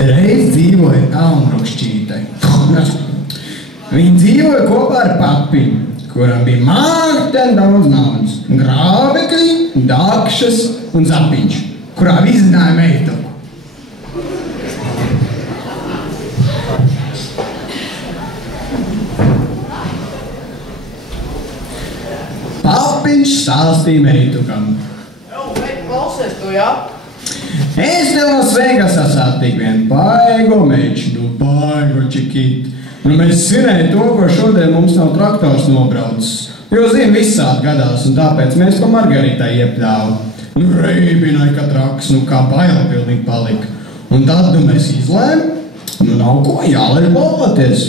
Reiz dzīvoja Kalnrukšķīte. Viņa dzīvoja kopā ar papiņu, kuram bija mākten daudz naudas, grābekļi, dakšas un zapiņš, kurā izzināja meituku. Papiņš stāstīja meitukam. Klausies tu, jā? Es tev no Vegasā satiku vienu baigo meču, baigo čikīti. Mēs svinējam to, ko šodien mums nav traktors nobraucis. Jo zinu, visādi gadās, un tāpēc mēs pa Margaritai iepļāvu. Reibināja, ka traks, kā baila pilnīgi palika. Un tad mēs izlēm, nav ko jālež balvoties.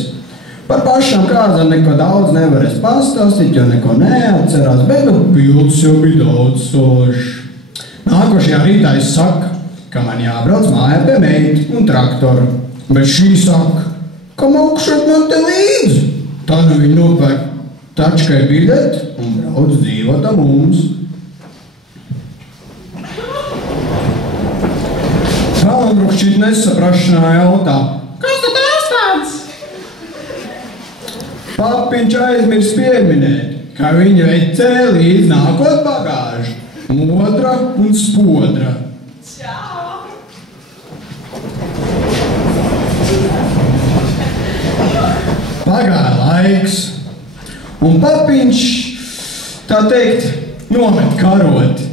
Par pašām kārzām neko daudz nevarēs pastāstīt, jo neko neatcerās, bet bildes jau bija daudz soši. Nākošajā rītā es saku, ka man jābrauc mājā pie meitu un traktoru. Bet šī saka, ka maukšot man te līdzi. Tad viņi nopērk tačkai bileti un brauc dzīvot ar mums. Kalnrukšķīt nesaprašanā jautā. Kas tad tāds? Papiņš aizmirs pieminēt, ka viņa vecē līdz nākot bagāžu. Modra un spodra. Čau! Pagāja laiks, un papiņš, tā teikt, nomet karoti.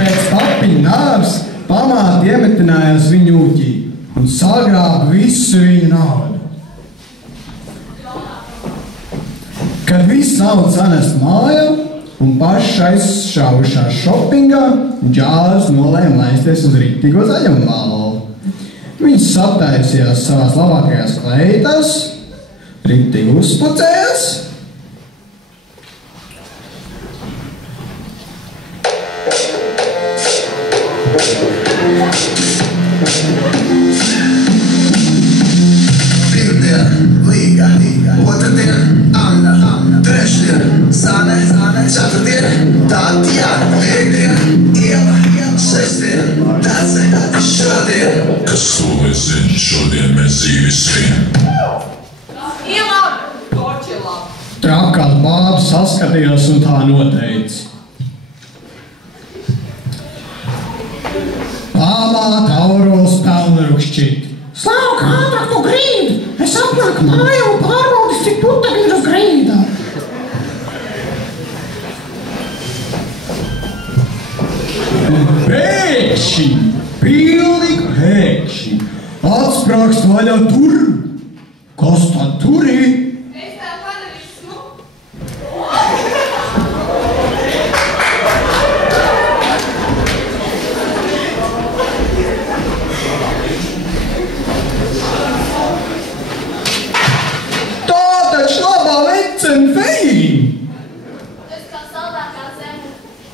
Pēc papiņa nāves pamāte iemetinājās viņu ūķī un sagrāba visu viņu naudu. Kad viss naudu sanest mājā un paši aizšāvušās šopingā, džālis nolēma laisties uz riktīgo zaļumvalvu. Viņš sataisījās savās labākajās kleitas, riktīgi uzpucējās. Kas to zina, šodien mēs dzīvi svin. Ielabi, toči labi. Trakās bābas saskatījās un tā noteica. Pamāte Aurols Kalnrukšķīt. Slavu, kādā tu grīdi? Es apnāku mājā un pārbaudis, cik putekļi ir uz grīdā. Pēkšņi, pilnīgi pēkšņi, atsprākst vaļā durvi. Kas tad tur ir? Es tev padarīšu smuku. Tā taču labā vecena feīna. Tas kā saldākā zeme,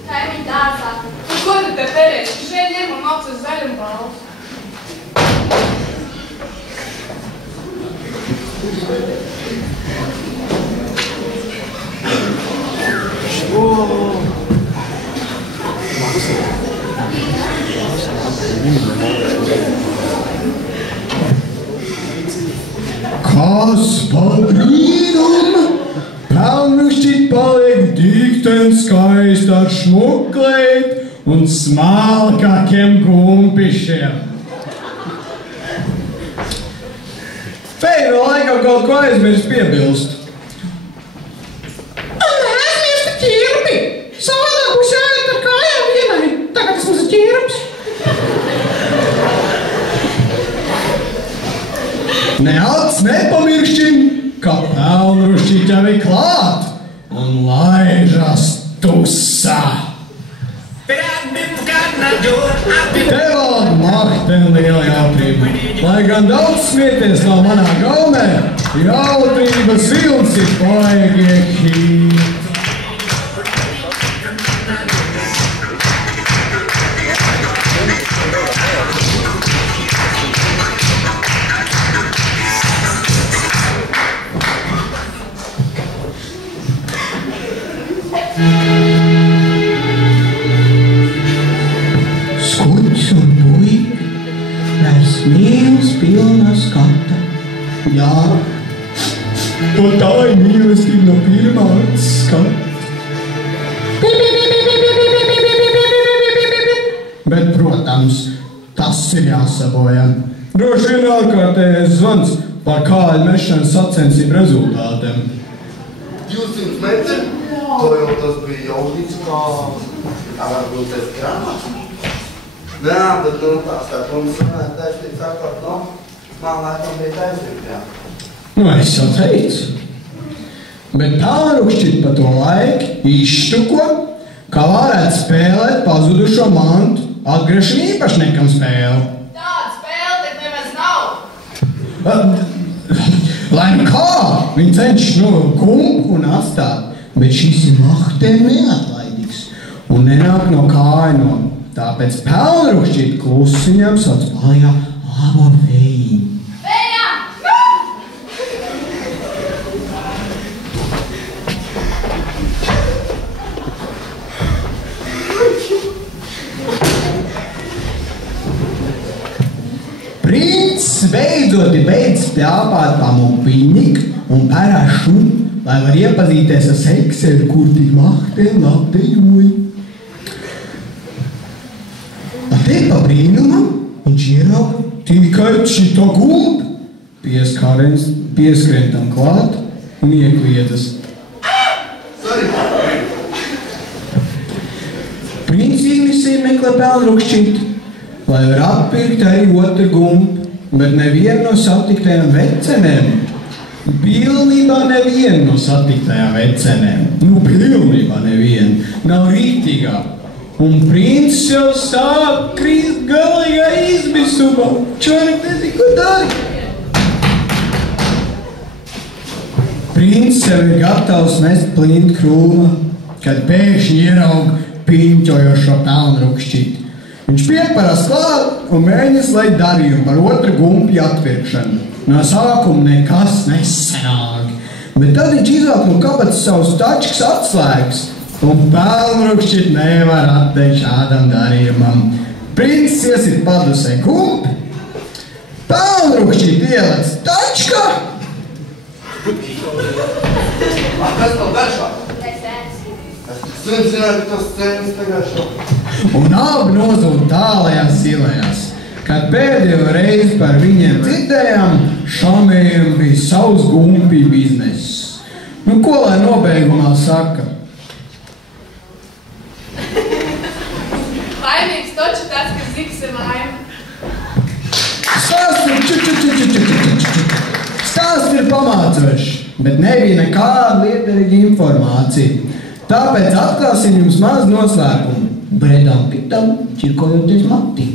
kaimiņu dārzā. Un ko tu te perēsi? Šeit ņem un mauc uz zaļumbalvas. Kas par brīnumu? Kalnrukšķīt paliek dikten skaist ar šmukleit un smalkākiem gumpišiem. Feina laikam kaut ko aizmirst piebilst. Neaizmirsti ķirbi! Savādāk būs jāiet ar kājām vienai. Tagad tas mums ir ķirbs. Neac nepamiršķim, ka Kalnrukšķīt jau ir klāt un laižas tusā. Tev mahten liela jautrība. Lai gan daudz smieties no manā gaumē, jautrības vilns ir baigi hīt. Skuts un puika, vairs mīlas pilna skata. Jā, un tā ir mīlestība no pirmā skata. Bet, protams, tas ir jāsabojā. Droši vien ārkārtējais zvans par kāļu mešanas sacensību rezultātiem. 200 metri? To jau tas bija jaudīts kā varbūt tas grāmats. Nē, bet tās tā mums runāja taisnīt sakot, man laikam bija taisnīt, jā. Es jau teicu. Bet tālrukšķīt pa to laiku izštuko, kā varētu spēlēt pazudušo mantu atgriešanu īpašniekam spēli. Tāda spēle tak nemaz nav. Lai nu kā, viņi cenšas kumpu un atstāt, bet šis ir mahtēm neatlaidīgs un nenāk no kājiņo. Tāpēc pelnrukšķīt klusiņam sauc palīgā labo vējiņu. Princis beidzot beidz spļāpāt pamupiņik un pērās šumu, lai var iepazīties ar sekseri, kur tik mahtēm labdejoja. Te pa brīnumam viņš ierauga tikai šito gumbu, pieskrien tam klāt un iekliedzas. Princis meklē pelnrukšķīt, lai var atpirkt arī otru gumbu, bet nevienu no satiktajām vecenēm. Pilnībā nevienu no satiktajām vecenēm. Pilnībā nevienu. Nav rītīgā. Un princis jau sāk krist galīgā izmisumā. Čorik nezinu, ko dari. Princis jau ir gatavs mest plint krūma, kad pēkšņi ieraug piņķojošo pelnrukšķīt. Viņš pieparas klāt un mēģina slēgt darījumu par otru gumpi atpirkšanu. No sākuma nekas nesanāk, bet tad viņš izvelk no kabatas savus tačkas atslēgas un pelnrukšķīt nevar atteikt šādam darījumam. Princis iesit padusē gumpi, pelnrukšķīt ielec tačkā. Kas tev garšā? Es zināju, ka tas cenis te garšā. Un abi nozūd tālajās ilējās. Kad pēdējo reizi par viņiem dzirdējām, šamējiem bija savs gumpi bizness. Ko lai nobeigumā saka? Laimīgs toču tas, ka ziks ir laime. Stāsts ir pamācošs, bet nebija nekāda liederīga informācija. Tāpēc atklāsim jums maz noslēpumu. Bredām pitam, čirkojoties mati.